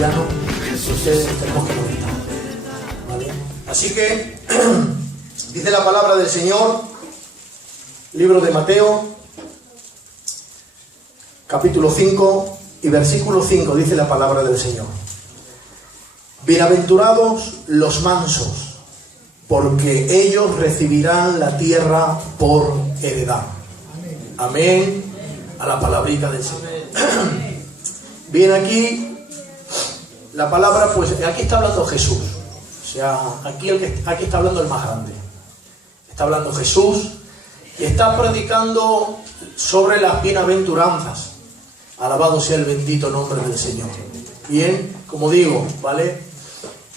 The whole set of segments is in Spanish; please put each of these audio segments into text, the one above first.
cristiano, ustedes tenemos que conectar, ¿vale? Así que dice la palabra del Señor, libro de Mateo, capítulo 5 y versículo 5, dice la palabra del Señor: bienaventurados los mansos, porque ellos recibirán la tierra por heredad. Amén. A la palabrita del Señor. Bien, aquí la palabra, pues aquí está hablando Jesús. O sea, aquí está hablando el más grande. Está hablando Jesús y está predicando sobre las bienaventuranzas. Alabado sea el bendito nombre del Señor. Bien, como digo, ¿vale?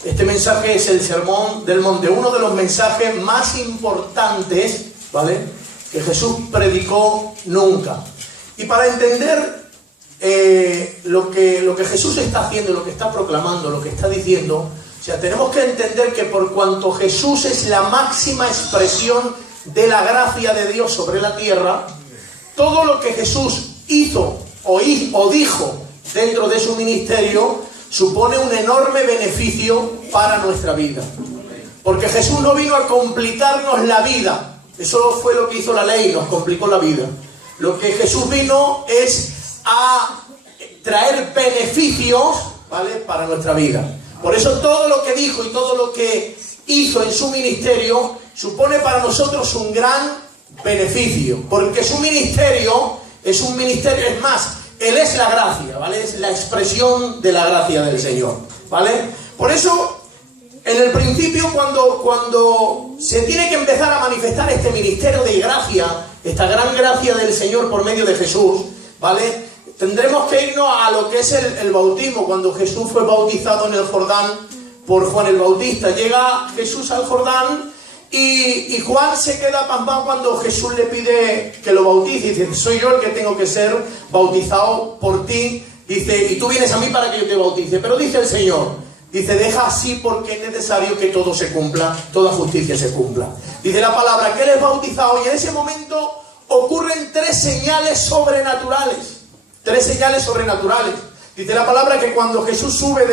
Este mensaje es el sermón del monte, uno de los mensajes más importantes, ¿vale?, que Jesús predicó nunca. Y para entender lo que Jesús está haciendo, lo que está proclamando, lo que está diciendo, o sea, tenemos que entender que por cuanto Jesús es la máxima expresión de la gracia de Dios sobre la tierra, todo lo que Jesús hizo o dijo dentro de su ministerio supone un enorme beneficio para nuestra vida. Porque Jesús no vino a complicarnos la vida. Eso fue lo que hizo la ley, nos complicó la vida. Lo que Jesús vino es a traer beneficios, ¿vale?, para nuestra vida. Por eso todo lo que dijo y todo lo que hizo en su ministerio supone para nosotros un gran beneficio. Porque su ministerio es un ministerio, es más, Él es la gracia, ¿vale? Es la expresión de la gracia del Señor, ¿vale? Por eso, en el principio, cuando se tiene que empezar a manifestar este ministerio de gracia, esta gran gracia del Señor por medio de Jesús, ¿vale?, tendremos que irnos a lo que es el bautismo. Cuando Jesús fue bautizado en el Jordán por Juan el Bautista, llega Jesús al Jordán y Juan se queda pasmado cuando Jesús le pide que lo bautice. Dice: soy yo el que tengo que ser bautizado por ti. Dice: y tú vienes a mí para que yo te bautice. Pero dice el Señor, dice: deja así, porque es necesario que todo se cumpla, toda justicia se cumpla. Dice la palabra que él es bautizado y en ese momento ocurren tres señales sobrenaturales. Tres señales sobrenaturales. Dice la palabra que cuando Jesús sube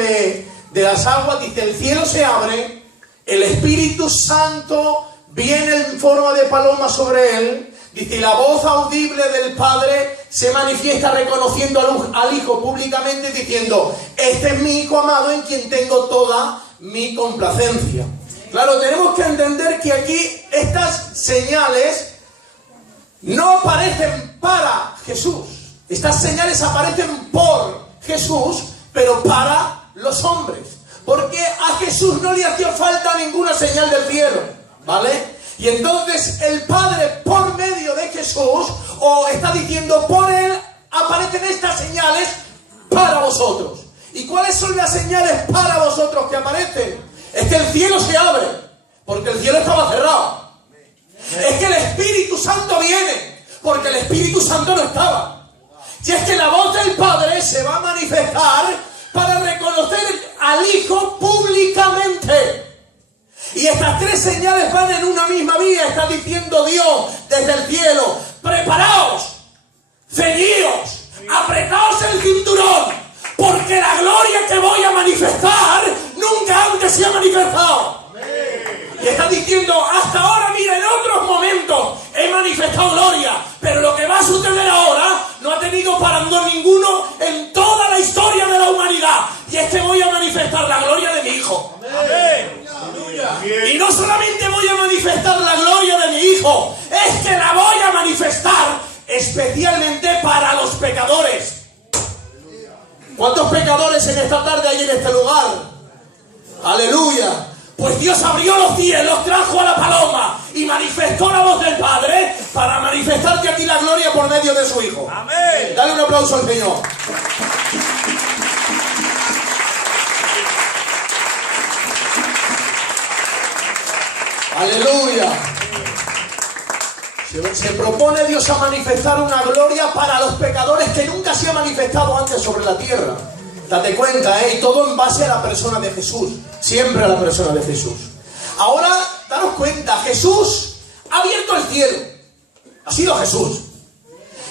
de las aguas, dice, el cielo se abre, el Espíritu Santo viene en forma de paloma sobre él, dice, y la voz audible del Padre se manifiesta reconociendo al Hijo públicamente, diciendo: este es mi Hijo amado en quien tengo toda mi complacencia. Claro, tenemos que entender que aquí estas señales no aparecen para Jesús. Estas señales aparecen por Jesús, pero para los hombres. Porque a Jesús no le hacía falta ninguna señal del cielo, ¿vale? Y entonces el Padre, por medio de Jesús, o está diciendo, por él aparecen estas señales para vosotros. ¿Y cuáles son las señales para vosotros que aparecen? Es que el cielo se abre, porque el cielo estaba cerrado. Es que el Espíritu Santo viene, porque el Espíritu Santo no estaba. Y es que la voz del Padre se va a manifestar para reconocer al Hijo públicamente. Y estas tres señales van en una misma vía. Está diciendo Dios desde el cielo: preparaos, ceñíos, apretaos el cinturón, porque la gloria que voy a manifestar nunca antes se ha manifestado. Y está diciendo: hasta ahora, mira, en otros momentos he manifestado gloria, pero lo que va a suceder ahora no ha tenido parangón ninguno en toda la historia de la humanidad. Y es que voy a manifestar la gloria de mi Hijo. Amén. Y no solamente voy a manifestar la gloria de mi Hijo, es que la voy a manifestar especialmente para los pecadores. ¿Cuántos pecadores en esta tarde hay en este lugar? Aleluya. Pues Dios abrió los cielos, trajo a la paloma y manifestó la voz del Padre para manifestarte a ti la gloria por medio de su Hijo. Amén. Dale un aplauso al Señor. Aleluya. Se propone Dios a manifestar una gloria para los pecadores que nunca se ha manifestado antes sobre la tierra. Date cuenta, y todo en base a la persona de Jesús. Siempre a la persona de Jesús. Ahora, daros cuenta, Jesús ha abierto el cielo. Ha sido Jesús.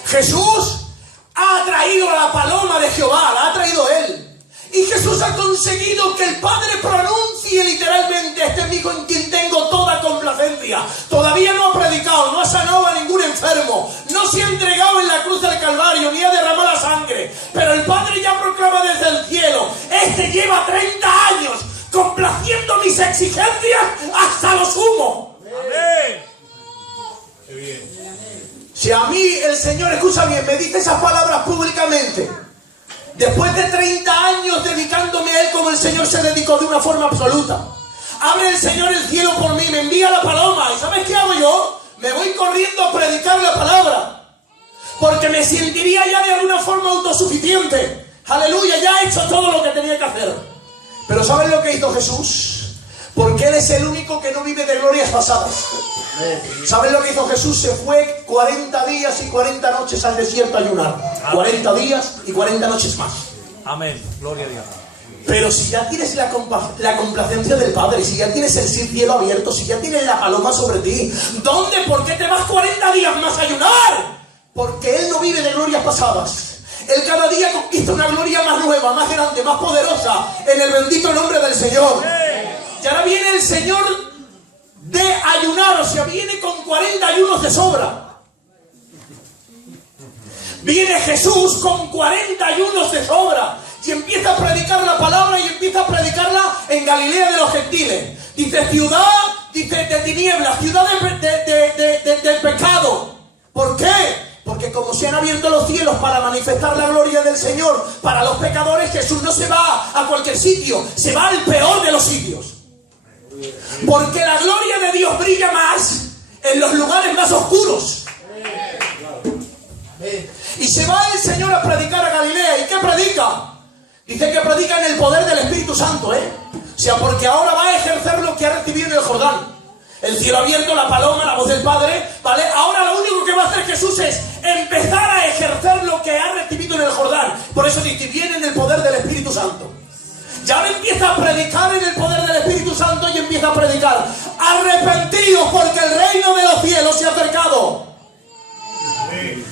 Jesús ha traído a la paloma de Jehová, la ha traído él. Y Jesús ha conseguido que el Padre pronuncie literalmente: este es mi hijo en quien tengo toda complacencia. Todavía no ha predicado, no ha sanado a ningún enfermo, no se ha entregado en la cruz del Calvario, ni ha derramado la sangre, pero el Padre ya proclama desde el cielo: este lleva 30 años complaciendo mis exigencias hasta lo sumo. Amén. Qué bien. Si a mí el Señor, escucha bien, me dice esas palabras públicamente, después de 30 años dedicándome a Él como el Señor se dedicó de una forma absoluta, abre el Señor el cielo por mí, me envía la paloma, ¿y sabes qué hago yo? Me voy corriendo a predicar la palabra, porque me sentiría ya de alguna forma autosuficiente. Aleluya, ya he hecho todo lo que tenía que hacer. Pero ¿sabes lo que hizo Jesús? Porque Él es el único que no vive de glorias pasadas. ¿Sabes lo que hizo Jesús? Se fue 40 días y 40 noches al desierto a ayunar. 40 días y 40 noches más. Amén. Gloria a Dios. Pero si ya tienes la complacencia del Padre, si ya tienes el cielo abierto, si ya tienes la paloma sobre ti, ¿dónde? ¿Por qué te vas 40 días más a ayunar? Porque Él no vive de glorias pasadas. Él cada día conquista una gloria más nueva, más grande, más poderosa, en el bendito nombre del Señor. Y ahora viene el Señor de ayunar, o sea, viene con 40 ayunos de sobra. Viene Jesús con 40 ayunos de sobra y empieza a predicar la palabra, y empieza a predicarla en Galilea de los gentiles. Dice: ciudad, dice, de tinieblas, ciudad del pecado. ¿Por qué? Porque como se han abierto los cielos para manifestar la gloria del Señor para los pecadores, Jesús no se va a cualquier sitio, se va al peor de los sitios. Porque la gloria de Dios brilla más en los lugares más oscuros. Y se va el Señor a predicar a Galilea. ¿Y qué predica? Dice que predica en el poder del Espíritu Santo, O sea, porque ahora va a ejercer lo que ha recibido en el Jordán. El cielo abierto, la paloma, la voz del Padre, ¿vale? Ahora lo único que va a hacer Jesús es empezar a ejercer lo que ha recibido en el Jordán. Por eso dice: viene en el poder del Espíritu Santo. Ya empieza a predicar en el poder del Espíritu Santo, y empieza a predicar: arrepentidos, porque el reino de los cielos se ha acercado.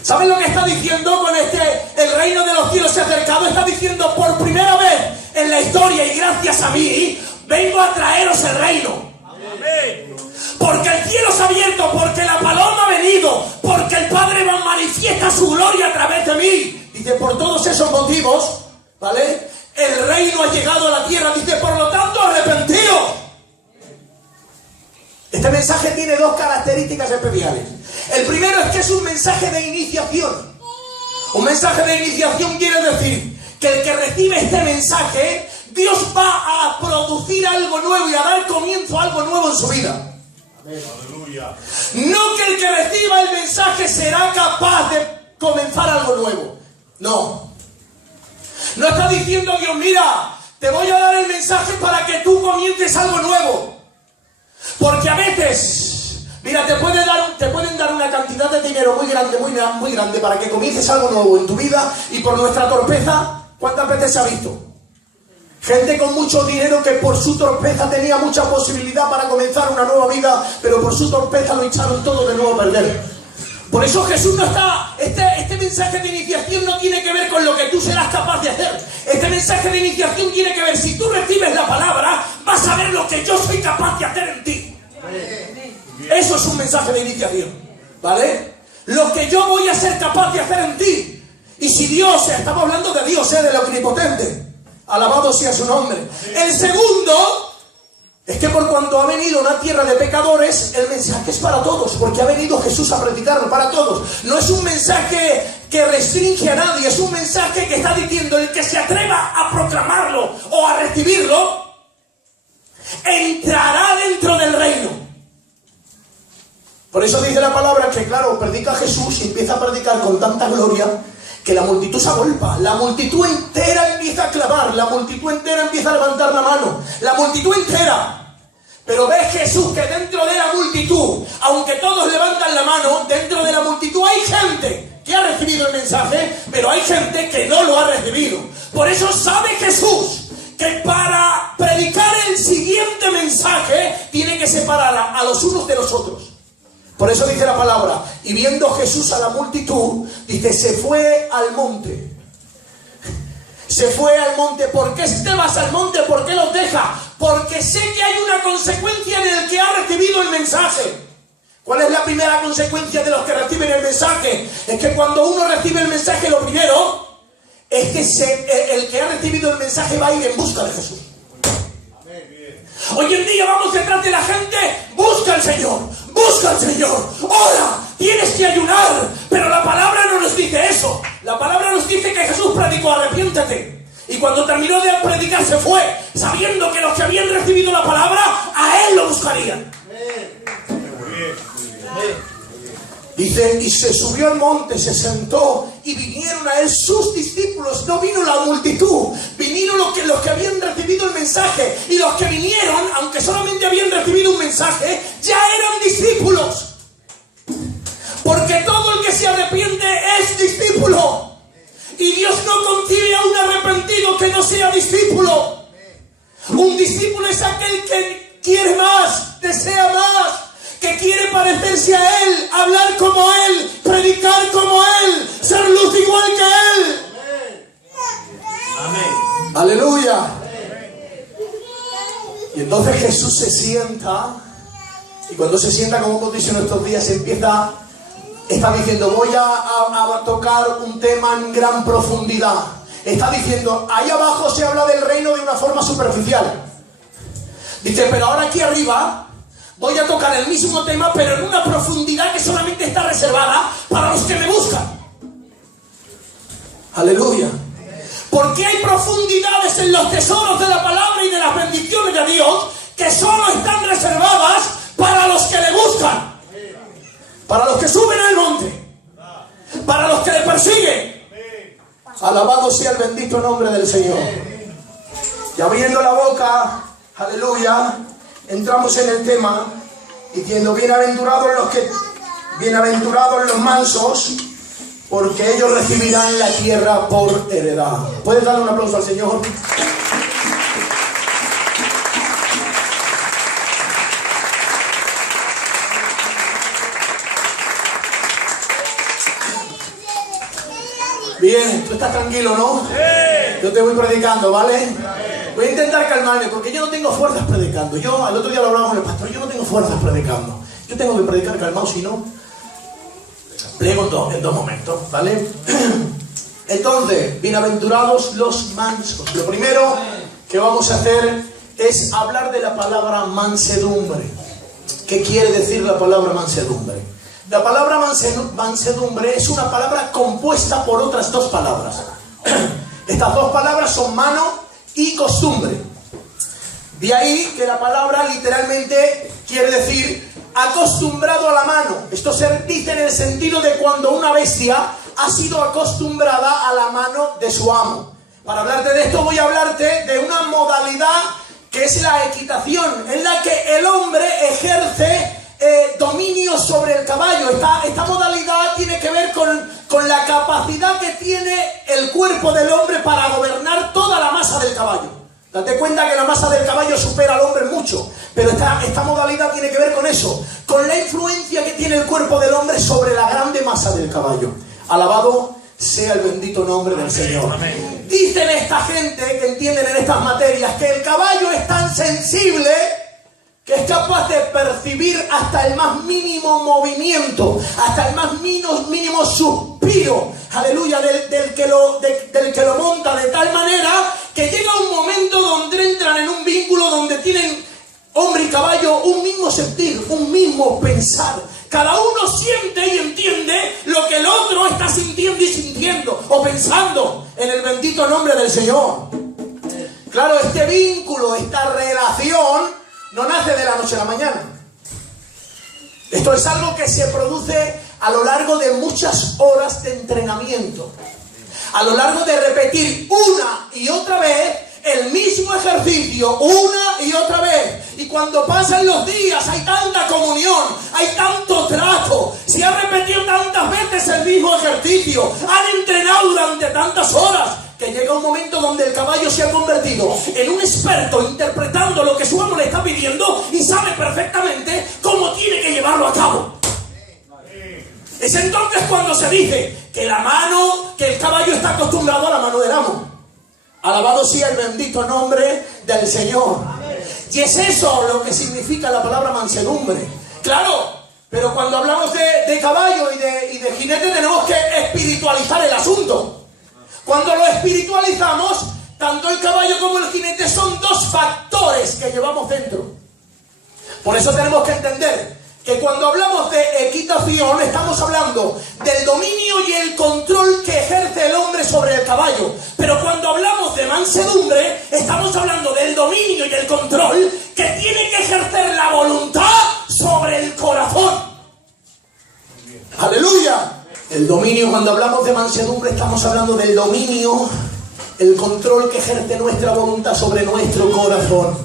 ¿Saben lo que está diciendo con el reino de los cielos se ha acercado? Está diciendo: por primera vez en la historia, y gracias a mí, vengo a traeros el reino. Amén. Porque el cielo se ha abierto, porque la paloma ha venido, porque el Padre manifiesta su gloria a través de mí. Dice: por todos esos motivos, ¿vale?, el reino ha llegado a la tierra. Dice: por lo tanto, arrepentidos. Este mensaje tiene dos características especiales. El primero es que es un mensaje de iniciación. Un mensaje de iniciación quiere decir que el que recibe este mensaje, Dios va a producir algo nuevo y a dar comienzo a algo nuevo en su vida. Aleluya. No que el que reciba el mensaje será capaz de comenzar algo nuevo. No. No está diciendo Dios: mira, te voy a dar el mensaje para que tú comiences algo nuevo. Porque a veces, mira, te pueden dar una cantidad de dinero muy grande, muy grande, para que comiences algo nuevo en tu vida, y por nuestra torpeza, ¿cuántas veces se ha visto? Gente con mucho dinero que por su torpeza tenía mucha posibilidad para comenzar una nueva vida, pero por su torpeza lo echaron todo de nuevo a perder. Por eso Jesús no está... Este mensaje de iniciación no tiene que ver con lo que tú serás capaz de hacer. Este mensaje de iniciación tiene que ver: si tú recibes la palabra, vas a ver lo que yo soy capaz de hacer en ti. Eso es un mensaje de iniciación, ¿vale? Lo que yo voy a ser capaz de hacer en ti. Y si Dios, estamos hablando de Dios, del omnipotente, alabado sea su nombre. El segundo es que por cuanto ha venido una tierra de pecadores, el mensaje es para todos, porque ha venido Jesús a predicarlo para todos. No es un mensaje que restringe a nadie, es un mensaje que está diciendo: el que se atreva a proclamarlo o a recibirlo, entrará dentro del reino. Por eso dice la palabra que, claro, predica Jesús y empieza a predicar con tanta gloria que la multitud se agolpa, la multitud entera empieza a clamar, la multitud entera empieza a levantar la mano, la multitud entera. Pero ves Jesús que dentro de la multitud, aunque todos levantan la mano, dentro de la multitud hay gente que ha recibido el mensaje, pero hay gente que no lo ha recibido. Por eso sabe Jesús que para predicar el siguiente mensaje tiene que separar a los unos de los otros. Por eso dice la palabra: y viendo Jesús a la multitud, dice, se fue al monte. se fue al monte. ¿Por qué te vas al monte? ¿Por qué los dejas? Porque sé que hay una consecuencia en el que ha recibido el mensaje. ¿Cuál es la primera consecuencia de los que reciben el mensaje? Es que cuando uno recibe el mensaje, lo primero es que el que ha recibido el mensaje va a ir en busca de Jesús. Hoy en día vamos detrás de la gente, busca al Señor, ora, tienes que ayunar, pero la palabra no nos dice eso. La palabra nos dice que Jesús predicó, arrepiéntete. Y cuando terminó de predicar se fue, sabiendo que los que habían recibido la palabra, a Él lo buscarían. Dice, y se subió al monte, se sentó, y vinieron a él sus discípulos. No vino la multitud, vinieron los que habían recibido el mensaje. Y los que vinieron, aunque solamente habían recibido un mensaje, ya eran discípulos. Porque todo el que se arrepiente es discípulo. Y Dios no concibe a un arrepentido que no sea discípulo. Un discípulo es aquel que quiere más, desea más, que quiere parecerse a Él, hablar como Él, predicar como Él, ser luz igual que Él. Amén. Aleluya. Y entonces Jesús se sienta, y cuando se sienta, como hemos dicho en estos días, está diciendo, voy a tocar un tema en gran profundidad. Está diciendo, ahí abajo se habla del reino de una forma superficial. Dice, pero ahora aquí arriba voy a tocar el mismo tema, pero en una profundidad que solamente está reservada para los que me buscan. Aleluya. Porque hay profundidades en los tesoros de la palabra y de las bendiciones de Dios que solo están reservadas para los que le buscan. Para los que suben al monte. Para los que le persiguen. Alabado sea el bendito nombre del Señor. Y abriendo la boca, aleluya, entramos en el tema diciendo, bienaventurados los mansos, porque ellos recibirán la tierra por heredad. ¿Puedes darle un aplauso al Señor? Bien, tú estás tranquilo, ¿no? Yo te voy predicando, ¿vale? Voy a intentar calmarme, porque yo no tengo fuerzas predicando. Yo, al otro día lo hablaba con el pastor, yo no tengo fuerzas predicando. Yo tengo que predicar calmado, si no, pliego en dos momentos, ¿vale? Entonces, bienaventurados los mansos. Lo primero que vamos a hacer es hablar de la palabra mansedumbre. ¿Qué quiere decir la palabra mansedumbre? La palabra mansedumbre es una palabra compuesta por otras dos palabras. Estas dos palabras son mano y costumbre. De ahí que la palabra literalmente quiere decir acostumbrado a la mano. Esto se dice en el sentido de cuando una bestia ha sido acostumbrada a la mano de su amo. Para hablarte de esto voy a hablarte de una modalidad que es la equitación, en la que el hombre ejerce dominio sobre el caballo. Esta modalidad tiene que ver con la capacidad que tiene el cuerpo del hombre para gobernar toda la masa del caballo. Date cuenta que la masa del caballo supera al hombre mucho, pero esta modalidad tiene que ver con eso, con la influencia que tiene el cuerpo del hombre sobre la grande masa del caballo. Alabado sea el bendito nombre del Señor. Amén. Dicen esta gente que entienden en estas materias que el caballo es tan sensible que es capaz de percibir hasta el más mínimo movimiento, hasta el más mínimo suspiro, aleluya, del que lo monta, de tal manera que llega un momento donde entran en un vínculo donde tienen hombre y caballo un mismo sentir, un mismo pensar. Cada uno siente y entiende lo que el otro está sintiendo y sintiendo o pensando en el bendito nombre del Señor. Claro, este vínculo, esta relación no nace de la noche a la mañana. Esto es algo que se produce a lo largo de muchas horas de entrenamiento, a lo largo de repetir una y otra vez el mismo ejercicio, una y otra vez. Y cuando pasan los días hay tanta comunión, hay tanto trato, se ha repetido tantas veces el mismo ejercicio, han entrenado durante tantas horas, que llega un momento donde el caballo se ha convertido en un experto interpretando lo que su amo le está pidiendo y sabe perfectamente cómo tiene que llevarlo a cabo. Es entonces cuando se dice que el caballo está acostumbrado a la mano del amo. Alabado sea el bendito nombre del Señor. Y es eso lo que significa la palabra mansedumbre. Claro, pero cuando hablamos de caballo y de jinete tenemos que espiritualizar el asunto. Cuando lo espiritualizamos, tanto el caballo como el jinete son dos factores que llevamos dentro. Por eso tenemos que entender que cuando hablamos de equitación estamos hablando del dominio y el control que ejerce el hombre sobre el caballo. Pero cuando hablamos de mansedumbre estamos hablando del dominio y el control que tiene que ejercer la voluntad sobre el corazón. ¡Aleluya! El dominio, cuando hablamos de mansedumbre estamos hablando del dominio, el control que ejerce nuestra voluntad sobre nuestro corazón.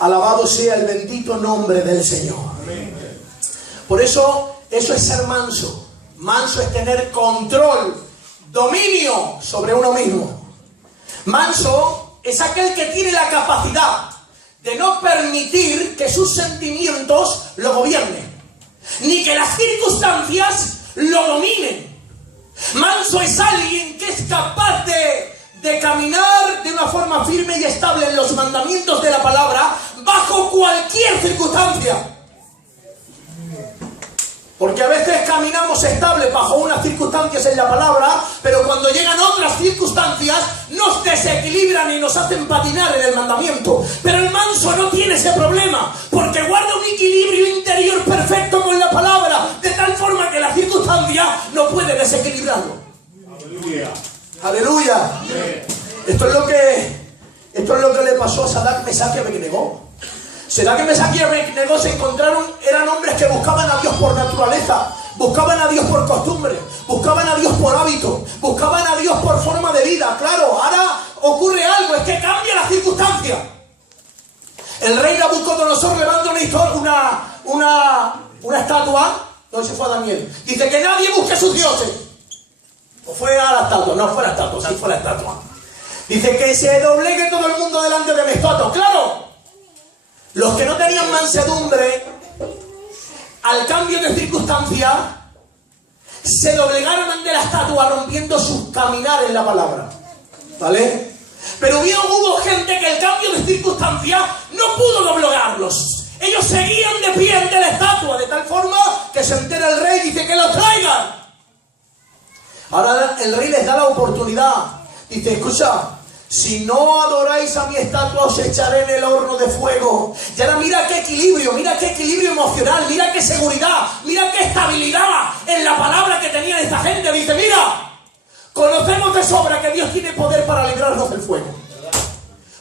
Alabado sea el bendito nombre del Señor. Por eso es ser manso. Manso es tener control, dominio sobre uno mismo. Manso es aquel que tiene la capacidad de no permitir que sus sentimientos lo gobiernen, ni que las circunstancias lo dominen. Manso es alguien que es capaz de caminar de una forma firme y estable en los mandamientos de la palabra bajo cualquier circunstancia. Porque a veces caminamos estables bajo unas circunstancias en la palabra, pero cuando llegan otras circunstancias nos desequilibran y nos hacen patinar en el mandamiento. Pero el manso no tiene ese problema, porque guarda un equilibrio interior perfecto con la palabra, de tal forma que la circunstancia no puede desequilibrarlo. Aleluya. Aleluya. Esto es lo que le pasó a Sadrach, Mesach y Abednego. ¿Será que Mesach y Abednego se encontraron? Eran hombres que buscaban a Dios por naturaleza, buscaban a Dios por costumbre, buscaban a Dios por hábito, buscaban a Dios por forma de vida. Claro, ahora ocurre algo, es que cambia la circunstancia. El rey Nabucodonosor levanta una estatua. ¿Dónde se fue a Daniel? Dice que nadie busque a sus dioses. ¿O fue a la estatua? No fue a la estatua, sí fue a la estatua. Dice que se doblegue todo el mundo delante de mi estatua. ¡Claro! Los que no tenían mansedumbre, al cambio de circunstancia, se doblegaron ante la estatua, rompiendo su caminar en la palabra. ¿Vale? Pero hubo gente que el cambio de circunstancia no pudo doblegarlos. Ellos seguían de pie ante la estatua, de tal forma que se entera el rey y dice que los traigan. Ahora el rey les da la oportunidad. Dice, escucha, si no adoráis a mi estatua os echaré en el horno de fuego. Y ahora mira qué equilibrio emocional, mira qué seguridad, mira qué estabilidad en la palabra que tenía esta gente. Dice, mira, conocemos de sobra que Dios tiene poder para librarnos del fuego.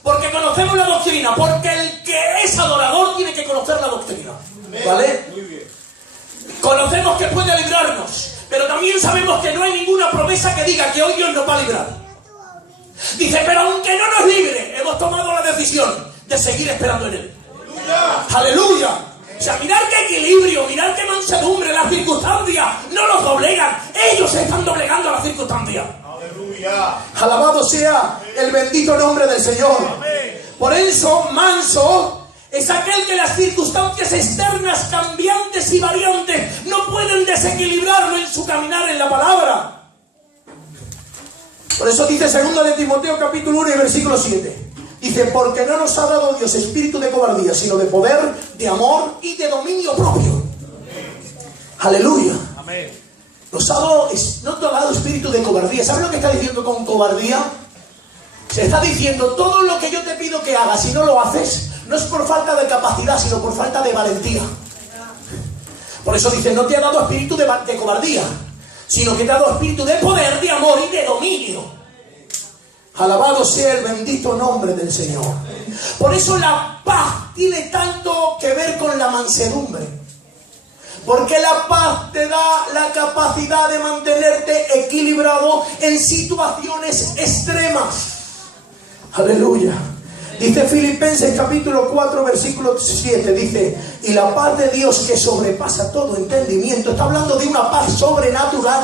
Porque conocemos la doctrina, porque el que es adorador tiene que conocer la doctrina. ¿Vale? Muy bien. Conocemos que puede librarnos, pero también sabemos que no hay ninguna promesa que diga que hoy Dios nos va a librar. Dice, pero aunque no nos libre, hemos tomado la decisión de seguir esperando en Él. ¡Aleluya! O sea, mirad qué equilibrio, mirad qué mansedumbre, las circunstancias no los doblegan, ellos se están doblegando a las circunstancias. Aleluya. Alabado sea el bendito nombre del Señor. Amén. Por eso, manso es aquel que las circunstancias externas cambiantes y variantes no pueden desequilibrarlo en su caminar en la palabra. Por eso dice 2 de Timoteo capítulo 1 y versículo 7. Dice, porque no nos ha dado Dios espíritu de cobardía, sino de poder, de amor y de dominio propio. Amén. Aleluya. Amén. No te ha dado espíritu de cobardía. ¿Sabes lo que está diciendo con cobardía? Se está diciendo, todo lo que yo te pido que hagas y no lo haces, no es por falta de capacidad, sino por falta de valentía. Por eso dice, no te ha dado espíritu de cobardía, sino que te ha dado espíritu de poder, de amor y de dominio. Alabado sea el bendito nombre del Señor. Por eso la paz tiene tanto que ver con la mansedumbre. Porque la paz te da la capacidad de mantenerte equilibrado en situaciones extremas. Aleluya. Dice Filipenses capítulo 4 versículo 7, dice, y la paz de Dios que sobrepasa todo entendimiento. Está hablando de una paz sobrenatural,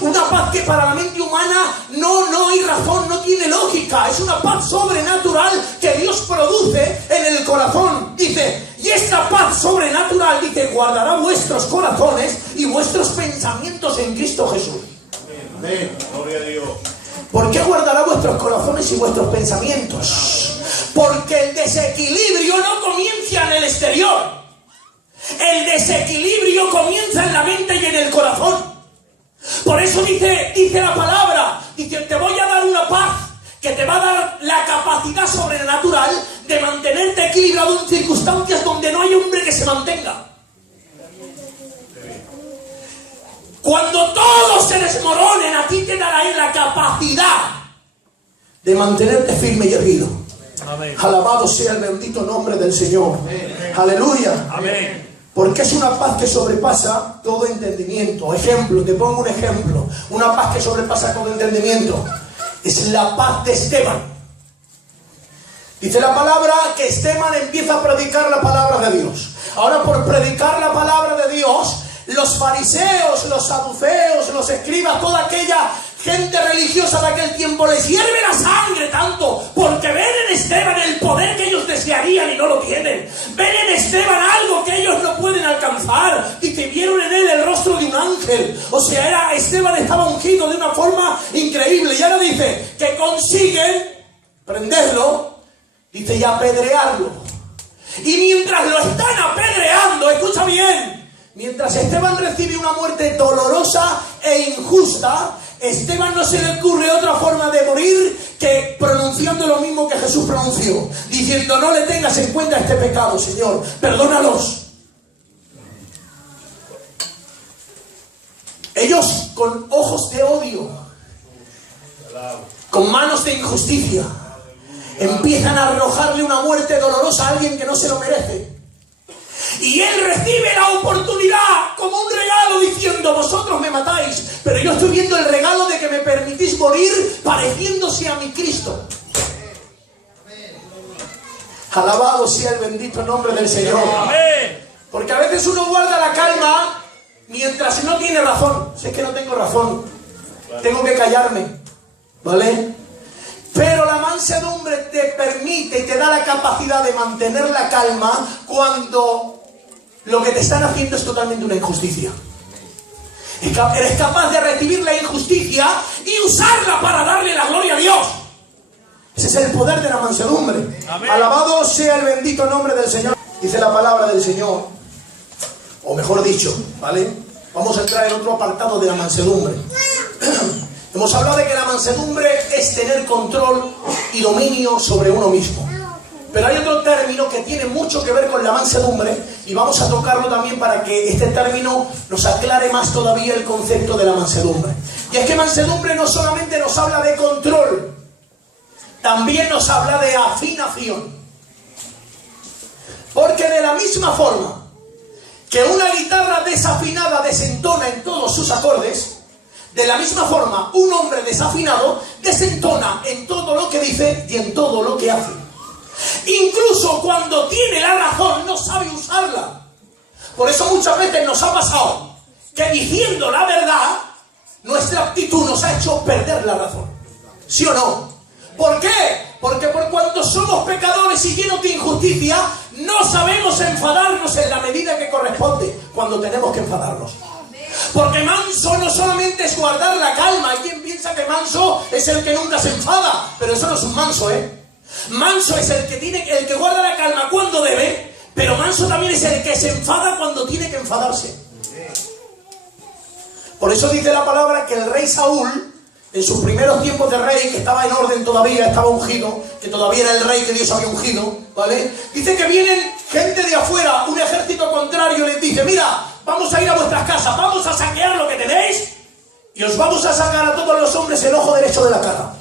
una paz que para la mente humana no hay razón, no tiene lógica. Es una paz sobrenatural que Dios produce en el corazón. Dice, y esta paz sobrenatural, dice, guardará vuestros corazones y vuestros pensamientos en Cristo Jesús. Amén. Gloria a Dios. ¿Por qué guardará vuestros corazones emociones y vuestros pensamientos. Porque el desequilibrio no comienza en el exterior. El desequilibrio comienza en la mente y en el corazón. Por eso dice la palabra, dice, te voy a dar una paz que te va a dar la capacidad sobrenatural de mantenerte equilibrado en circunstancias donde no hay hombre que se mantenga. Cuando todos se desmoronen, a ti te dará la capacidad de mantenerte firme y erguido. Amén. Alabado sea el bendito nombre del Señor. Amén. Aleluya. Amén. Porque es una paz que sobrepasa todo entendimiento. Ejemplo, te pongo un ejemplo. Una paz que sobrepasa todo entendimiento. Es la paz de Esteban. Dice la palabra que Esteban empieza a predicar la palabra de Dios. Ahora, por predicar la palabra de Dios, los fariseos, los saduceos, los escribas, toda aquella gente religiosa de aquel tiempo les hierve la sangre tanto porque ven en Esteban el poder que ellos desearían y no lo tienen. Ven en Esteban algo que ellos no pueden alcanzar y que vieron en él el rostro de un ángel. O sea, Esteban estaba ungido de una forma increíble. Y ahora dice que consiguen prenderlo, dice, y apedrearlo. Y mientras lo están apedreando, escucha bien, mientras Esteban recibe una muerte dolorosa e injusta, Esteban no se le ocurre otra forma de morir que pronunciando lo mismo que Jesús pronunció, diciendo, no le tengas en cuenta este pecado, Señor, perdónalos. Ellos con ojos de odio, con manos de injusticia, empiezan a arrojarle una muerte dolorosa a alguien que no se lo merece. Y él recibe la oportunidad como un regalo diciendo, vosotros me matáis, pero yo estoy viendo el regalo de que me permitís morir pareciéndose a mi Cristo. Alabado sea el bendito nombre del Señor. Porque a veces uno guarda la calma mientras no tiene razón. Si es que no tengo razón, tengo que callarme, ¿vale? Pero la mansedumbre te permite y te da la capacidad de mantener la calma cuando lo que te están haciendo es totalmente una injusticia. Eres capaz de recibir la injusticia y usarla para darle la gloria a Dios. Ese es el poder de la mansedumbre. Amén. Alabado sea el bendito nombre del Señor. Dice la palabra del Señor, o mejor dicho, ¿vale? Vamos a entrar en otro apartado de la mansedumbre. Hemos hablado de que la mansedumbre es tener control y dominio sobre uno mismo. Pero hay otro término que tiene mucho que ver con la mansedumbre y vamos a tocarlo también para que este término nos aclare más todavía el concepto de la mansedumbre. Y es que mansedumbre no solamente nos habla de control, también nos habla de afinación. Porque de la misma forma que una guitarra desafinada desentona en todos sus acordes, de la misma forma un hombre desafinado desentona en todo lo que dice y en todo lo que hace. Incluso cuando tiene la razón no sabe usarla. Por eso muchas veces nos ha pasado que diciendo la verdad nuestra actitud nos ha hecho perder la razón. ¿Sí o no? ¿Por qué? Porque por cuanto somos pecadores y llenos de injusticia, no sabemos enfadarnos en la medida que corresponde cuando tenemos que enfadarnos. Porque manso no solamente es guardar la calma. Hay quien piensa que manso es el que nunca se enfada, pero eso no es un manso, Manso es el que guarda la calma cuando debe, pero manso también es el que se enfada cuando tiene que enfadarse. Por eso dice la palabra que el rey Saúl, en sus primeros tiempos de rey, que estaba en orden todavía, estaba ungido, que todavía era el rey que Dios había ungido, ¿vale? Dice que vienen gente de afuera, un ejército contrario, les dice, mira, vamos a ir a vuestras casas, vamos a saquear lo que tenéis y os vamos a sacar a todos los hombres el ojo derecho de la cara.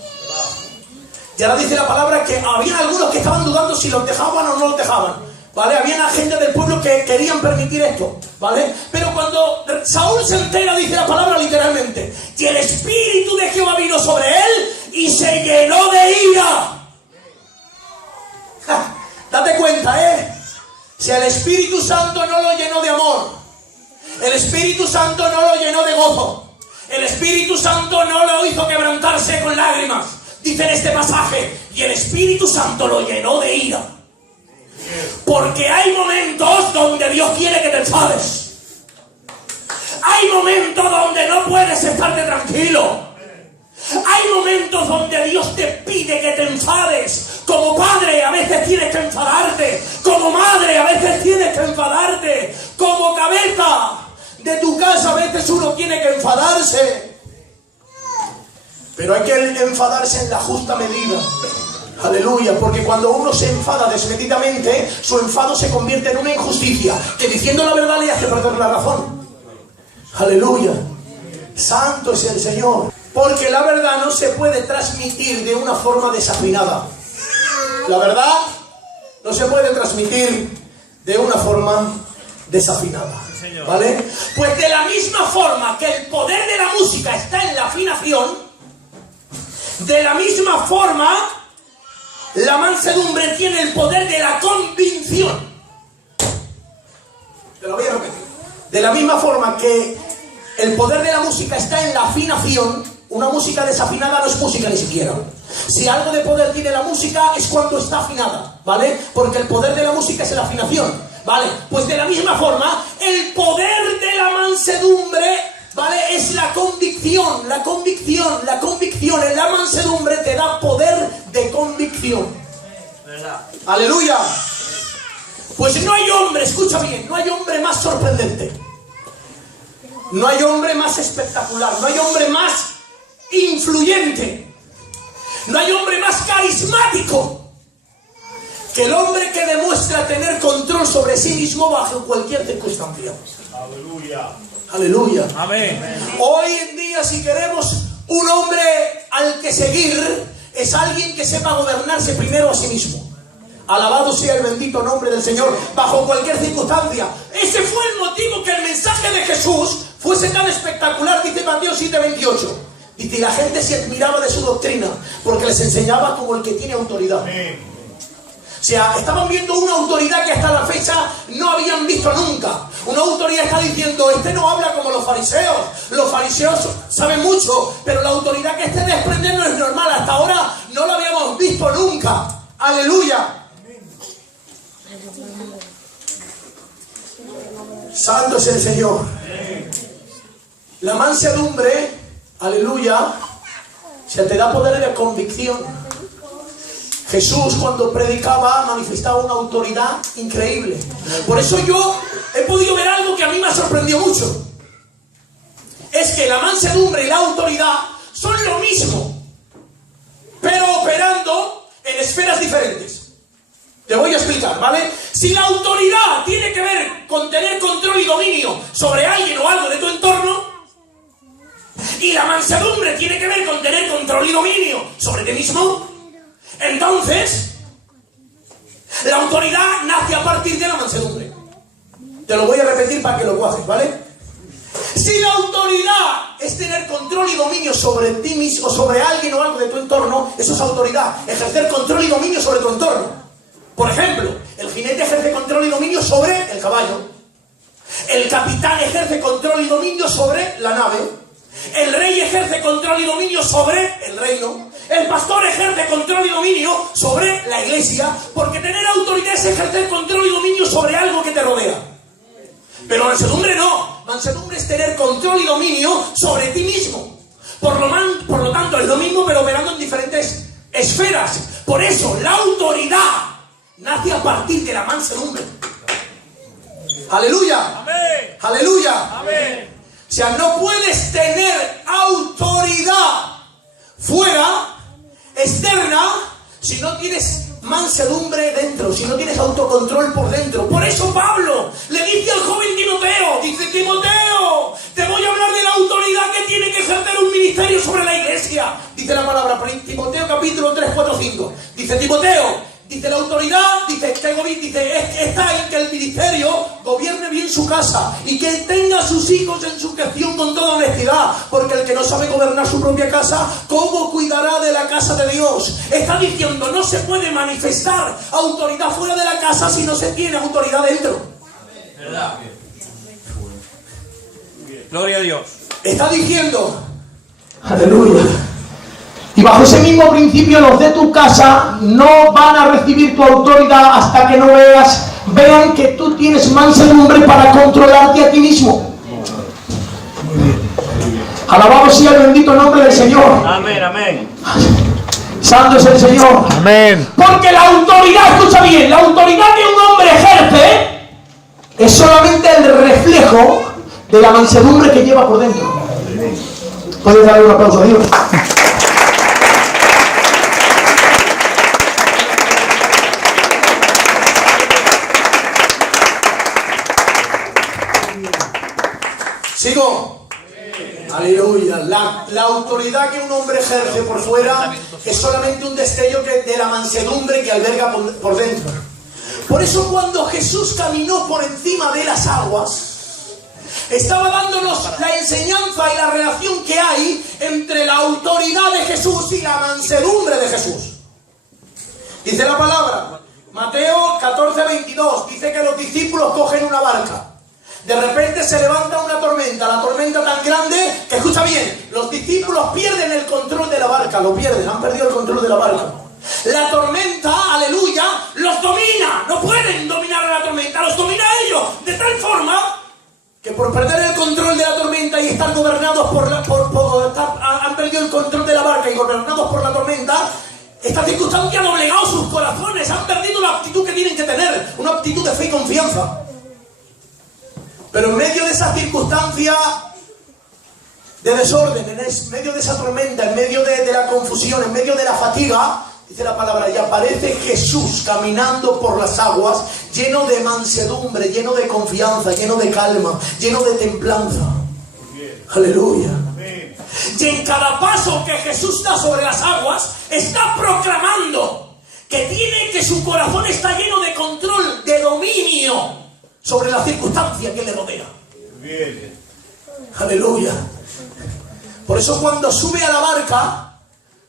Y ahora dice la palabra que había algunos que estaban dudando si los dejaban o no los dejaban, ¿vale? Había gente del pueblo que querían permitir esto, ¿vale? Pero cuando Saúl se entera, dice la palabra literalmente, y el Espíritu de Jehová vino sobre él y se llenó de ira. ¡Ja! Date cuenta, si el Espíritu Santo no lo llenó de amor, el Espíritu Santo no lo llenó de gozo, el Espíritu Santo no lo hizo quebrantarse con lágrimas. Dice en este pasaje, y el Espíritu Santo lo llenó de ira. Porque hay momentos donde Dios quiere que te enfades. Hay momentos donde no puedes estarte tranquilo. Hay momentos donde Dios te pide que te enfades. Como padre a veces tienes que enfadarte. Como madre a veces tienes que enfadarte. Como cabeza de tu casa a veces uno tiene que enfadarse. Pero hay que enfadarse en la justa medida. Aleluya, porque cuando uno se enfada desmedidamente, su enfado se convierte en una injusticia que diciendo la verdad le hace perder la razón. Aleluya, santo es el Señor. Porque la verdad no se puede transmitir de una forma desafinada. La verdad no se puede transmitir de una forma desafinada, ¿vale? Pues de la misma forma que el poder de la música está en la afinación, de la misma forma la mansedumbre tiene el poder de la convicción. Te lo voy a repetir. De la misma forma que el poder de la música está en la afinación, una música desafinada no es música ni siquiera. Si algo de poder tiene la música es cuando está afinada, ¿vale? Porque el poder de la música es la afinación, ¿vale? Pues de la misma forma, el poder de la mansedumbre, ¿vale? Es la convicción, la convicción, la convicción. En la mansedumbre te da poder de convicción. ¿Verdad? ¡Aleluya! Pues no hay hombre, escucha bien, no hay hombre más sorprendente. No hay hombre más espectacular, no hay hombre más influyente, no hay hombre más carismático que el hombre que demuestra tener control sobre sí mismo bajo cualquier circunstancia. Aleluya. Aleluya. Amén. Hoy en día, si queremos un hombre al que seguir, es alguien que sepa gobernarse primero a sí mismo. Alabado sea el bendito nombre del Señor bajo cualquier circunstancia. Ese fue el motivo que el mensaje de Jesús fuese tan espectacular, dice Mateo 7:28. Dice, y la gente se admiraba de su doctrina porque les enseñaba como el que tiene autoridad. Amén. O sea, estaban viendo una autoridad que hasta la fecha no habían visto nunca. Una autoridad está diciendo, este no habla como los fariseos. Los fariseos saben mucho, pero la autoridad que este desprende no es normal. Hasta ahora no lo habíamos visto nunca. Aleluya. Santo es el Señor. La mansedumbre, aleluya, se te da poder de convicción. Jesús cuando predicaba manifestaba una autoridad increíble. Por eso yo he podido ver algo que a mí me ha sorprendido mucho. Es que la mansedumbre y la autoridad son lo mismo, pero operando en esferas diferentes. Te voy a explicar, ¿vale? Si la autoridad tiene que ver con tener control y dominio sobre alguien o algo de tu entorno, y la mansedumbre tiene que ver con tener control y dominio sobre ti mismo, entonces la autoridad nace a partir de la mansedumbre. Te lo voy a repetir para que lo cuajes, ¿vale? Si la autoridad es tener control y dominio sobre ti mismo, sobre alguien o algo de tu entorno, eso es autoridad, ejercer control y dominio sobre tu entorno. Por ejemplo, el jinete ejerce control y dominio sobre el caballo. El capitán ejerce control y dominio sobre la nave. El rey ejerce control y dominio sobre el reino. El pastor ejerce control y dominio sobre la iglesia. Porque tener autoridad es ejercer control y dominio sobre algo que te rodea. Pero mansedumbre no. Mansedumbre es tener control y dominio sobre ti mismo. Por lo tanto, es lo mismo, pero operando en diferentes esferas. Por eso, la autoridad nace a partir de la mansedumbre. ¡Aleluya! Amén. ¡Aleluya! Amén. O sea, no puedes tener autoridad fuera, externa, si no tienes mansedumbre dentro, si no tienes autocontrol por dentro. Por eso Pablo le dice al joven Timoteo, dice, Timoteo, te voy a hablar de la autoridad que tiene que ejercer un ministerio sobre la iglesia. Dice la palabra, Timoteo capítulo 3, 4, 5. Dice, Timoteo, dice la autoridad, dice está en que el ministerio gobierne bien su casa y que tenga a sus hijos en sujeción con toda honestidad, porque el que no sabe gobernar su propia casa, ¿cómo cuidará de la casa de Dios? Está diciendo, no se puede manifestar autoridad fuera de la casa si no se tiene autoridad dentro. ¿Verdad? Gloria a Dios. Está diciendo, aleluya. Y bajo ese mismo principio, los de tu casa no van a recibir tu autoridad hasta que no vean que tú tienes mansedumbre para controlarte a ti mismo. Alabado sea el bendito nombre del Señor. Amén, amén. Santo es el Señor. Amén. Porque la autoridad, escucha bien, la autoridad que un hombre ejerce es solamente el reflejo de la mansedumbre que lleva por dentro. ¿Puedes darle un aplauso a Dios? ¿Sigo? Aleluya. La autoridad que un hombre ejerce por fuera es solamente un destello de la mansedumbre que alberga por dentro. Por eso cuando Jesús caminó por encima de las aguas, estaba dándonos la enseñanza y la relación que hay entre la autoridad de Jesús y la mansedumbre de Jesús. Dice la palabra, Mateo 14:22, dice que los discípulos cogen una barca. De repente se levanta una tormenta, la tormenta tan grande que, escucha bien, los discípulos pierden el control de la barca, lo pierden, han perdido el control de la barca. La tormenta, aleluya, los domina, no pueden dominar a la tormenta, los domina a ellos, de tal forma que por perder el control de la tormenta y estar gobernados han perdido el control de la barca y gobernados por la tormenta, esta circunstancia ha doblegado sus corazones, han perdido la actitud que tienen que tener, una actitud de fe y confianza. Pero en medio de esa circunstancia de desorden, en medio de esa tormenta, en medio de la confusión, en medio de la fatiga, dice la palabra, y aparece Jesús caminando por las aguas, lleno de mansedumbre, lleno de confianza, lleno de calma, lleno de templanza. Aleluya. Y en cada paso que Jesús da sobre las aguas, está proclamando que su corazón está lleno de control, de dominio sobre la circunstancia que le rodea. Bien. Aleluya. Por eso cuando sube a la barca,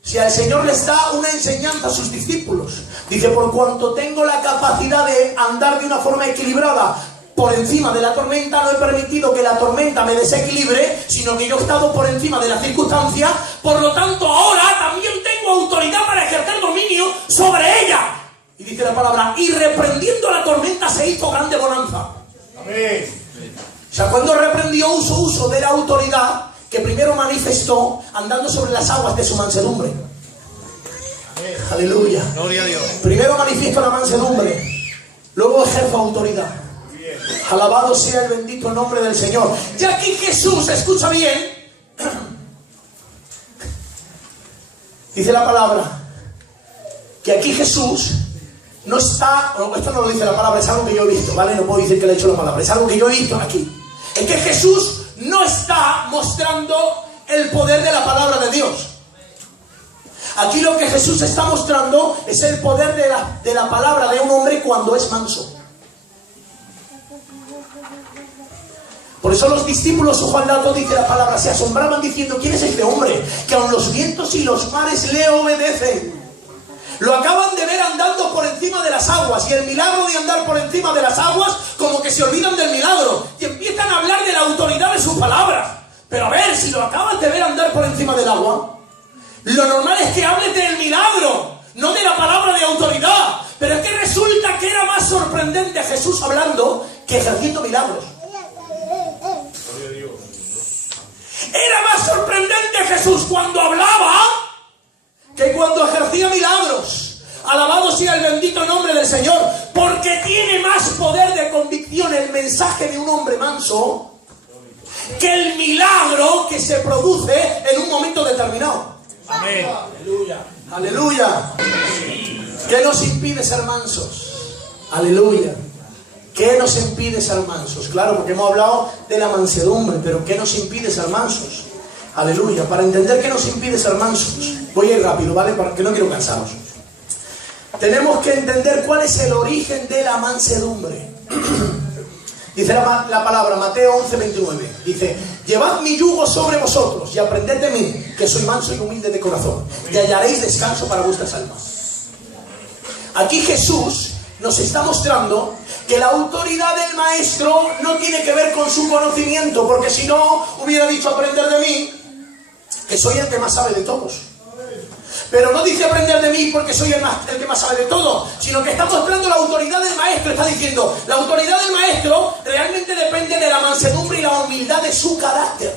si al Señor les da una enseñanza a sus discípulos, dice, por cuanto tengo la capacidad de andar de una forma equilibrada por encima de la tormenta, no he permitido que la tormenta me desequilibre, sino que yo he estado por encima de la circunstancia, por lo tanto ahora también tengo autoridad para ejercer dominio sobre ella. Y dice la palabra, y reprendiendo la tormenta se hizo grande bonanza. Amén. O sea, cuando reprendió uso de la autoridad que primero manifestó andando sobre las aguas de su mansedumbre. Amén. Aleluya. Gloria a Dios. Primero manifiesto la mansedumbre, luego ejerzo autoridad. Bien. Alabado sea el bendito nombre del Señor. Y aquí Jesús, escucha bien, dice la palabra, que aquí Jesús no está, esto no lo dice la palabra, es algo que yo he visto, ¿vale? No puedo decir que le he hecho la palabra, es algo que yo he visto aquí. Es que Jesús no está mostrando el poder de la palabra de Dios. Aquí lo que Jesús está mostrando es el poder de la palabra de un hombre cuando es manso. Por eso los discípulos, ojo al dato, dice la palabra, se asombraban diciendo, ¿quién es este hombre? Que aun los vientos y los mares le obedecen. Lo acaban de ver andando por encima de las aguas, y el milagro de andar por encima de las aguas, como que se olvidan del milagro y empiezan a hablar de la autoridad de su palabra. Pero a ver, si lo acabas de ver andar por encima del agua, lo normal es que hables del milagro, no de la palabra de autoridad. Pero es que resulta que era más sorprendente Jesús hablando que ejerciendo milagros. Era más sorprendente Jesús cuando hablaba que cuando ejercía milagros. Alabado sea el bendito nombre del Señor, porque tiene más poder de convicción el mensaje de un hombre manso que el milagro que se produce en un momento determinado. Amén. Aleluya. Aleluya. ¿Qué nos impide ser mansos? Aleluya. ¿Qué nos impide ser mansos? Claro, porque hemos hablado de la mansedumbre, pero ¿qué nos impide ser mansos? Aleluya. Para entender qué nos impide ser mansos, voy a ir rápido, ¿vale? Porque no quiero cansaros. Tenemos que entender cuál es el origen de la mansedumbre. Dice la palabra, Mateo 11:29. Dice, llevad mi yugo sobre vosotros y aprended de mí, que soy manso y humilde de corazón, y hallaréis descanso para vuestras almas. Aquí Jesús nos está mostrando que la autoridad del maestro no tiene que ver con su conocimiento, porque si no hubiera dicho aprender de mí, que soy el que más sabe de todos. Pero no dice aprender de mí porque soy el que más sabe de todo, sino que está mostrando la autoridad del maestro. Está diciendo, la autoridad del maestro realmente depende de la mansedumbre y la humildad de su carácter.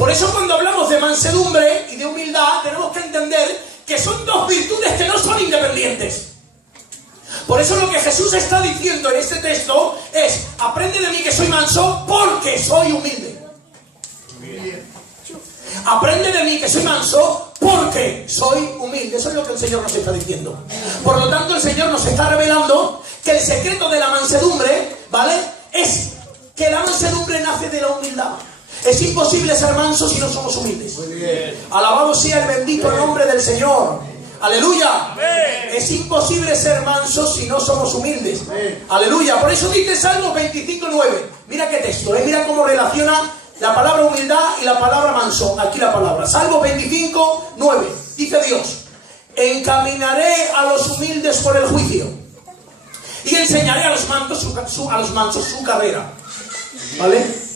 Por eso cuando hablamos de mansedumbre y de humildad, tenemos que entender que son dos virtudes que no son independientes. Por eso lo que Jesús está diciendo en este texto es: aprende de mí que soy manso porque soy humilde. Aprende de mí que soy manso porque soy humilde. Eso es lo que el Señor nos está diciendo. Por lo tanto, el Señor nos está revelando que el secreto de la mansedumbre, ¿vale?, es que la mansedumbre nace de la humildad. Es imposible ser manso si no somos humildes. Alabado sea el bendito nombre del Señor. Aleluya. Es imposible ser manso si no somos humildes. Aleluya. Por eso dice Salmos 25:9. Mira qué texto, mira cómo relaciona la palabra humildad y la palabra manso. Aquí la palabra. Salmos 25:9. Dice Dios: encaminaré a los humildes por el juicio y enseñaré a los mansos su carrera. ¿Vale?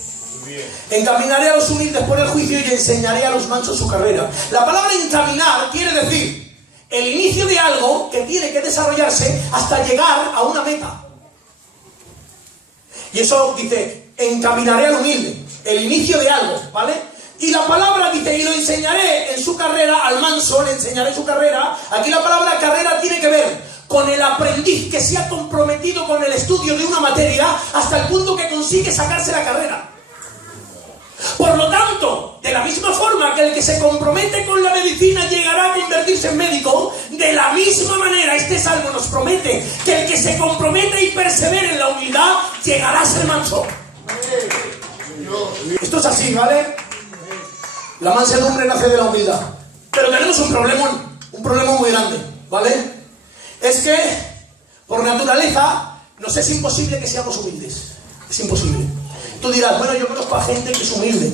Encaminaré a los humildes por el juicio y enseñaré a los mansos su carrera. La palabra encaminar quiere decir el inicio de algo que tiene que desarrollarse hasta llegar a una meta. Y eso dice: encaminaré al humilde, el inicio de algo, ¿vale? Y la palabra dice: y lo enseñaré en su carrera, al manso le enseñaré su carrera. Aquí la palabra carrera tiene que ver con el aprendiz que se ha comprometido con el estudio de una materia hasta el punto que consigue sacarse la carrera. Por lo tanto, de la misma forma que el que se compromete con la medicina llegará a convertirse en médico, de la misma manera este salmo nos promete que el que se compromete y persevere en la humildad llegará a ser manso. Esto es así, ¿vale? La mansedumbre nace de la humildad. Pero tenemos un problema muy grande, ¿vale? Es que, por naturaleza, nos es imposible que seamos humildes. Es imposible. Tú dirás: bueno, yo conozco a gente que es humilde.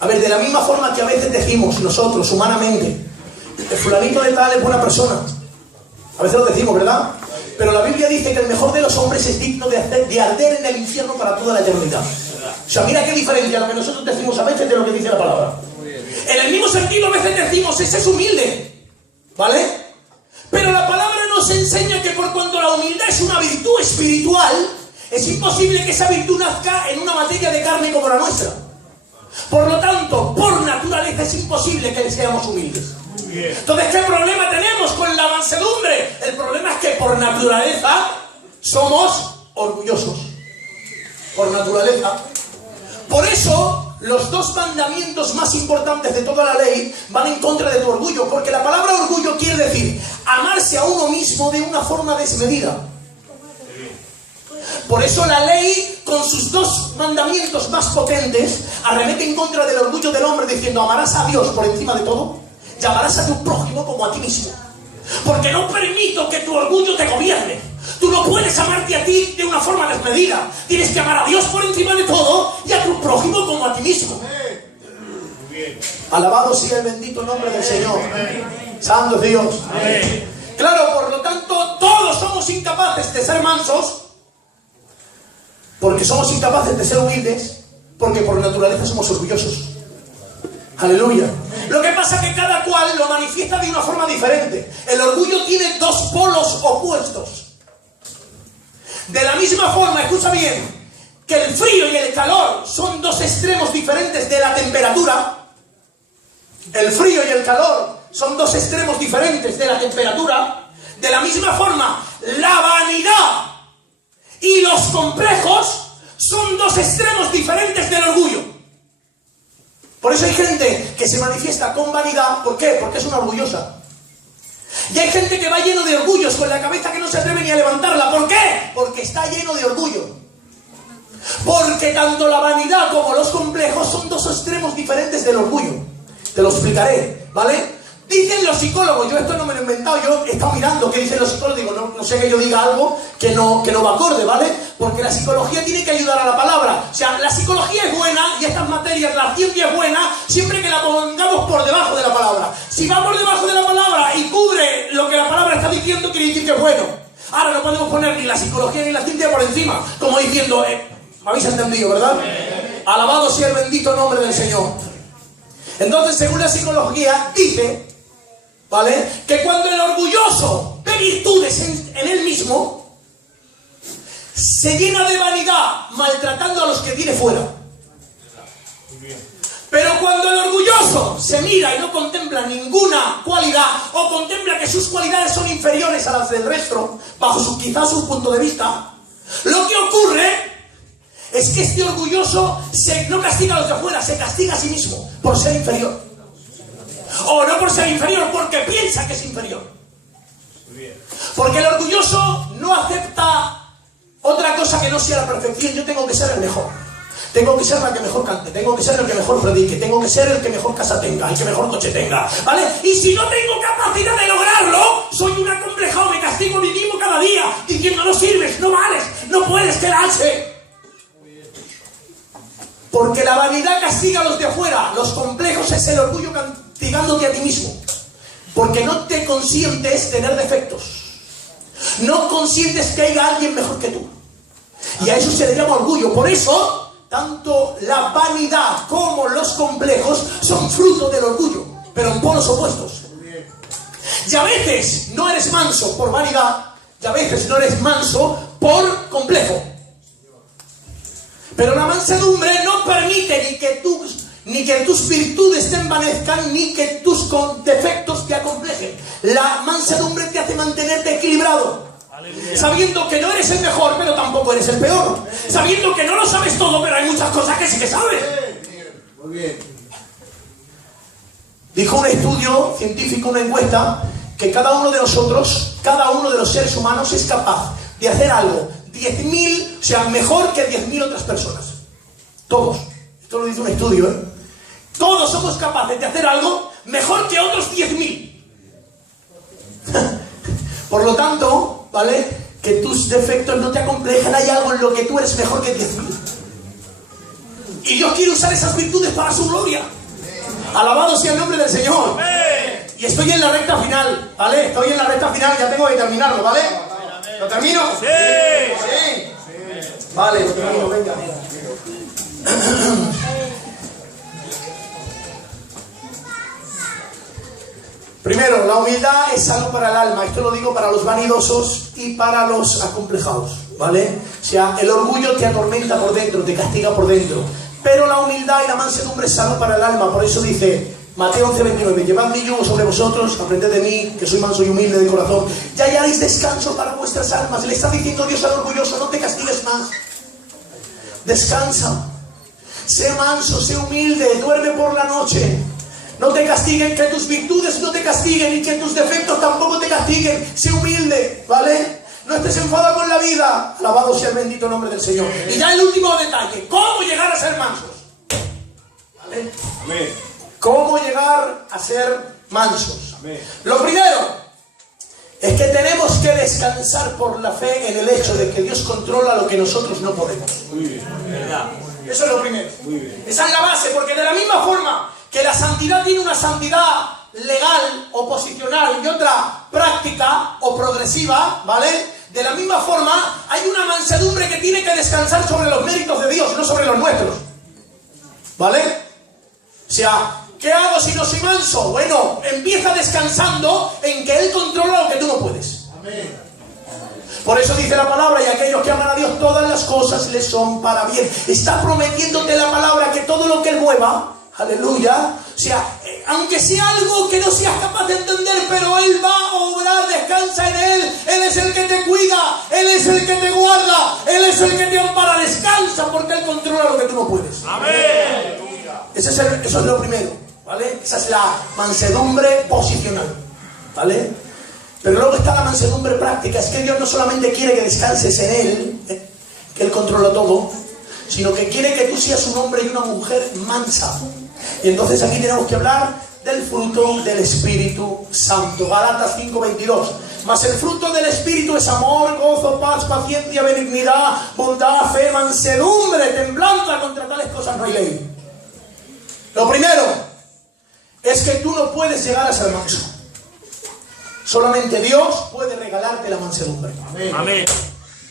A ver, de la misma forma que a veces decimos nosotros, humanamente, el fulanito de tal es buena persona. A veces lo decimos, ¿verdad? Pero la Biblia dice que el mejor de los hombres es digno de arder en el infierno para toda la eternidad. O sea, mira qué diferencia lo que nosotros decimos a veces de lo que dice la palabra. En el mismo sentido, a veces decimos: ese es humilde, ¿vale? Pero la palabra nos enseña que por cuanto la humildad es una virtud espiritual, es imposible que esa virtud nazca en una materia de carne como la nuestra. Por lo tanto, por naturaleza es imposible que seamos humildes. Entonces, ¿qué problema tenemos con la mansedumbre? El problema es que por naturaleza somos orgullosos. Por naturaleza. Por eso, los dos mandamientos más importantes de toda la ley van en contra de tu orgullo. Porque la palabra orgullo quiere decir amarse a uno mismo de una forma desmedida. Por eso la ley, con sus dos mandamientos más potentes, arremete en contra del orgullo del hombre, diciendo: amarás a Dios por encima de todo y amarás a tu prójimo como a ti mismo. Porque no permito que tu orgullo te gobierne. Tú no puedes amarte a ti de una forma desmedida. Tienes que amar a Dios por encima de todo y a tu prójimo como a ti mismo. Alabado sea el bendito nombre del Señor. Santo es Dios. Claro, por lo tanto, todos somos incapaces de ser mansos, porque somos incapaces de ser humildes, porque por naturaleza somos orgullosos. Aleluya. Lo que pasa es que cada cual lo manifiesta de una forma diferente. El orgullo tiene dos polos opuestos. De la misma forma, escucha bien, que el frío y el calor son dos extremos diferentes de la temperatura. El frío y el calor son dos extremos diferentes de la temperatura. De la misma forma, la vanidad y los complejos son dos extremos diferentes del orgullo. Por eso hay gente que se manifiesta con vanidad. ¿Por qué? Porque es una orgullosa. Y hay gente que va lleno de orgullos, con la cabeza que no se atreve ni a levantarla. ¿Por qué? Porque está lleno de orgullo. Porque tanto la vanidad como los complejos son dos extremos diferentes del orgullo. Te lo explicaré, ¿vale? Dicen los psicólogos, yo esto no me lo he inventado, yo he estado mirando qué dicen los psicólogos, digo, no sé que yo diga algo que no va acorde, ¿vale? Porque la psicología tiene que ayudar a la palabra. O sea, la psicología es buena y estas materias, la ciencia es buena siempre que la pongamos por debajo de la palabra. Si va por debajo de la palabra y cubre lo que la palabra está diciendo, quiere decir que es bueno. Ahora no podemos poner ni la psicología ni la ciencia por encima, como diciendo, me habéis entendido, ¿verdad? Alabado sea el bendito nombre del Señor. Entonces, según la psicología, dice, ¿vale?, que cuando el orgulloso ve virtudes en él mismo, se llena de vanidad maltratando a los que tiene fuera. Pero cuando el orgulloso se mira y no contempla ninguna cualidad, o contempla que sus cualidades son inferiores a las del resto, bajo quizás su punto de vista, lo que ocurre es que este orgulloso no castiga a los de afuera, se castiga a sí mismo por ser inferior. O no por ser inferior, porque piensa que es inferior. Porque el orgulloso no acepta otra cosa que no sea la perfección. Yo tengo que ser el mejor. Tengo que ser la que mejor cante, tengo que ser el que mejor predique, tengo que ser el que mejor casa tenga, el que mejor coche tenga, ¿vale? Y si no tengo capacidad de lograrlo, soy un acomplejado, me castigo a mí mismo cada día, diciendo no sirves, no vales, no puedes quedarse. Porque la vanidad castiga a los de afuera, los complejos es el orgullo castigándote a ti mismo. Porque no te consientes tener defectos, no consientes que haya alguien mejor que tú. Y a eso se le llama orgullo. Por eso tanto la vanidad como los complejos son fruto del orgullo, pero en polos opuestos. Y a veces no eres manso por vanidad, y a veces no eres manso por complejo. Pero la mansedumbre no permite ni que tus virtudes te envanezcan, ni que tus defectos te acomplejen. La mansedumbre te hace mantenerte equilibrado. Sabiendo que no eres el mejor, pero tampoco eres el peor. Sabiendo que no lo sabes todo, pero hay muchas cosas que sí que sabes. Muy bien. Dijo un estudio científico, una encuesta, que cada uno de nosotros, cada uno de los seres humanos es capaz de hacer algo 10.000, o sea, mejor que 10.000 otras personas. Todos. Esto lo dice un estudio, ¿eh? Todos somos capaces de hacer algo mejor que otros 10.000. Por lo tanto, ¿vale? Que tus defectos no te acomplejen, hay algo en lo que tú eres mejor que 10.000. Y Dios quiere usar esas virtudes para su gloria. Alabado sea el nombre del Señor. Y estoy en la recta final, ¿vale? Estoy en la recta final, ya tengo que terminarlo, ¿vale? ¿Lo termino? Sí. Sí. Vale, lo termino, venga. Primero, la humildad es salud para el alma. Esto lo digo para los vanidosos y para los acomplejados, ¿vale? O sea, el orgullo te atormenta por dentro, te castiga por dentro. Pero la humildad y la mansedumbre es salud para el alma. Por eso dice Mateo 11:29, llevad mi yugo sobre vosotros, aprended de mí, que soy manso y humilde de corazón, y hallaréis descanso para vuestras almas. Le está diciendo Dios al orgulloso, no te castigues más. Descansa. Sé manso, sé humilde, duerme por la noche. No te castiguen, que tus virtudes no te castiguen y que tus defectos tampoco te castiguen. Sé humilde, ¿vale? No estés enfadado con la vida. Alabado sea el bendito nombre del Señor. Y ya el último detalle, ¿cómo llegar a ser mansos? ¿Vale? Amén. ¿Cómo llegar a ser mansos? Amén. Lo primero es que tenemos que descansar por la fe en el hecho de que Dios controla lo que nosotros no podemos. Muy bien. ¿Verdad? Eso es lo primero. Muy bien. Esa es la base, porque de la misma forma que la santidad tiene una santidad legal o posicional y otra práctica o progresiva, ¿vale? De la misma forma hay una mansedumbre que tiene que descansar sobre los méritos de Dios, no sobre los nuestros, ¿vale? O sea, ¿qué hago si no soy manso? Bueno, empieza descansando en que Él controla lo que tú no puedes. Amén. Por eso dice la palabra, y aquellos que aman a Dios, todas las cosas les son para bien. Está prometiéndote la palabra que todo lo que Él mueva, aleluya, o sea, aunque sea algo que no seas capaz de entender, pero Él va a obrar, descansa en Él. Él es el que te cuida, Él es el que te guarda, Él es el que te ampara, descansa porque Él controla lo que tú no puedes. Amén. Eso es lo primero, ¿vale? Esa es la mansedumbre posicional, ¿vale? Pero luego está la mansedumbre práctica. Es que Dios no solamente quiere que descanses en Él, que Él controla todo, sino que quiere que tú seas un hombre y una mujer mansa. Y entonces aquí tenemos que hablar del fruto del Espíritu Santo. Gálatas 5:22. Mas el fruto del Espíritu es amor, gozo, paz, paciencia, benignidad, bondad, fe, mansedumbre, templanza. Contra tales cosas no hay ley. Lo primero es que tú no puedes llegar a ser manso. Solamente Dios puede regalarte la mansedumbre. Amén. Amén.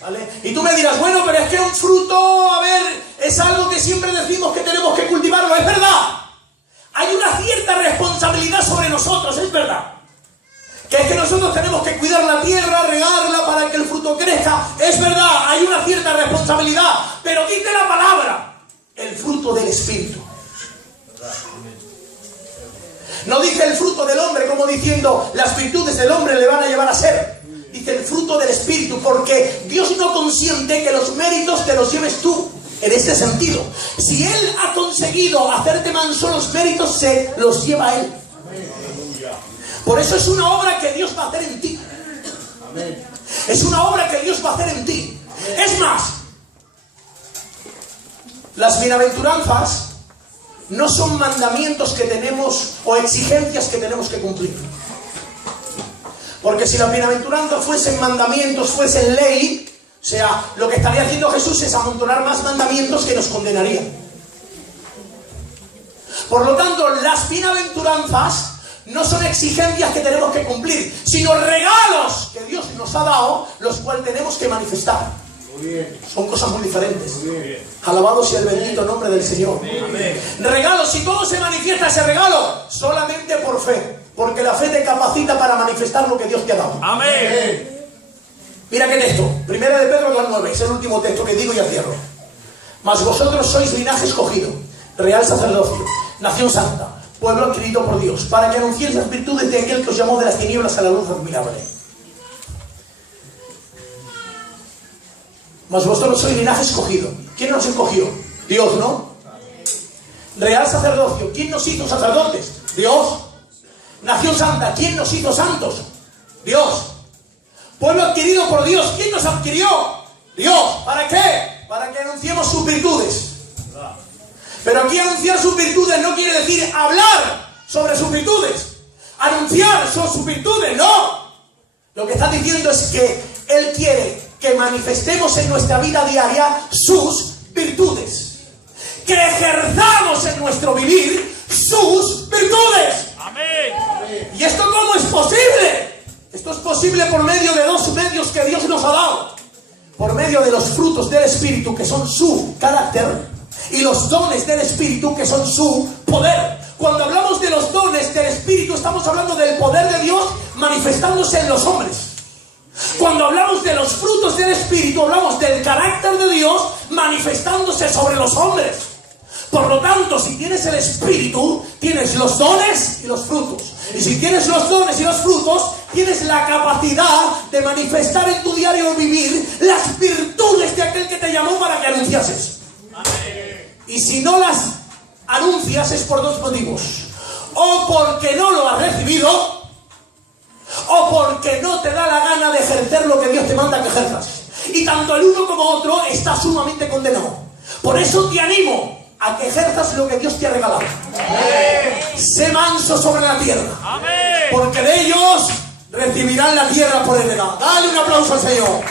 ¿Vale? Y tú me dirás, bueno, pero es que un fruto, a ver, es algo que siempre decimos que tenemos que cultivarlo. Es verdad. Hay una cierta responsabilidad sobre nosotros, es verdad. Que es que nosotros tenemos que cuidar la tierra, regarla para que el fruto crezca. Es verdad, hay una cierta responsabilidad. Pero dice la palabra, el fruto del Espíritu. No dice el fruto del hombre como diciendo las virtudes del hombre le van a llevar a ser. Dice el fruto del Espíritu, porque Dios no consiente que los méritos te los lleves tú. En ese sentido, si Él ha conseguido hacerte manso, los méritos se los lleva Él. Por eso es una obra que Dios va a hacer en ti. Es una obra que Dios va a hacer en ti. Es más, las bienaventuranzas no son mandamientos que tenemos o exigencias que tenemos que cumplir. Porque si las bienaventuranzas fuesen mandamientos, fuesen ley, o sea, lo que estaría haciendo Jesús es amontonar más mandamientos que nos condenarían. Por lo tanto, las bienaventuranzas no son exigencias que tenemos que cumplir, sino regalos que Dios nos ha dado, los cuales tenemos que manifestar. Son cosas muy diferentes. Alabado sea el bendito nombre del Señor. Amén. Regalos, si todo se manifiesta ese regalo, solamente por fe, porque la fe te capacita para manifestar lo que Dios te ha dado. Amén. Mira qué texto, 1 de Pedro 2:9, es el último texto que digo y ya cierro. Mas vosotros sois linaje escogido, real sacerdocio, nación santa, pueblo adquirido por Dios, para que anunciéis las virtudes de aquel que os llamó de las tinieblas a la luz admirable. Mas vosotros sois linaje escogido. ¿Quién nos escogió? Dios, ¿no? Real sacerdocio. ¿Quién nos hizo sacerdotes? Dios. Nación santa. ¿Quién nos hizo santos? Dios. Pueblo adquirido por Dios. ¿Quién nos adquirió? Dios. ¿Para qué? Para que anunciemos sus virtudes. Pero aquí anunciar sus virtudes no quiere decir hablar sobre sus virtudes. Anunciar son sus virtudes, no. Lo que está diciendo es que Él quiere que manifestemos en nuestra vida diaria sus virtudes. Que ejerzamos en nuestro vivir sus virtudes. Amén. ¿Y esto cómo es posible? Esto es posible por medio de dos medios que Dios nos ha dado. Por medio de los frutos del Espíritu, que son su carácter, y los dones del Espíritu, que son su poder. Cuando hablamos de los dones del Espíritu, estamos hablando del poder de Dios manifestándose en los hombres. Cuando hablamos de los frutos del Espíritu, hablamos del carácter de Dios manifestándose sobre los hombres. Por lo tanto, si tienes el Espíritu, tienes los dones y los frutos. Y si tienes los dones y los frutos, tienes la capacidad de manifestar en tu diario vivir las virtudes de aquel que te llamó para que anunciases. Y si no las anuncias es por dos motivos. O porque no lo has recibido, o porque no te da la gana de ejercer lo que Dios te manda que ejerzas. Y tanto el uno como otro está sumamente condenado. Por eso te animo a que ejerzas lo que Dios te ha regalado. Amén. Sé manso sobre la tierra. Amén. Porque de ellos recibirán la tierra por heredad. Dale un aplauso al Señor.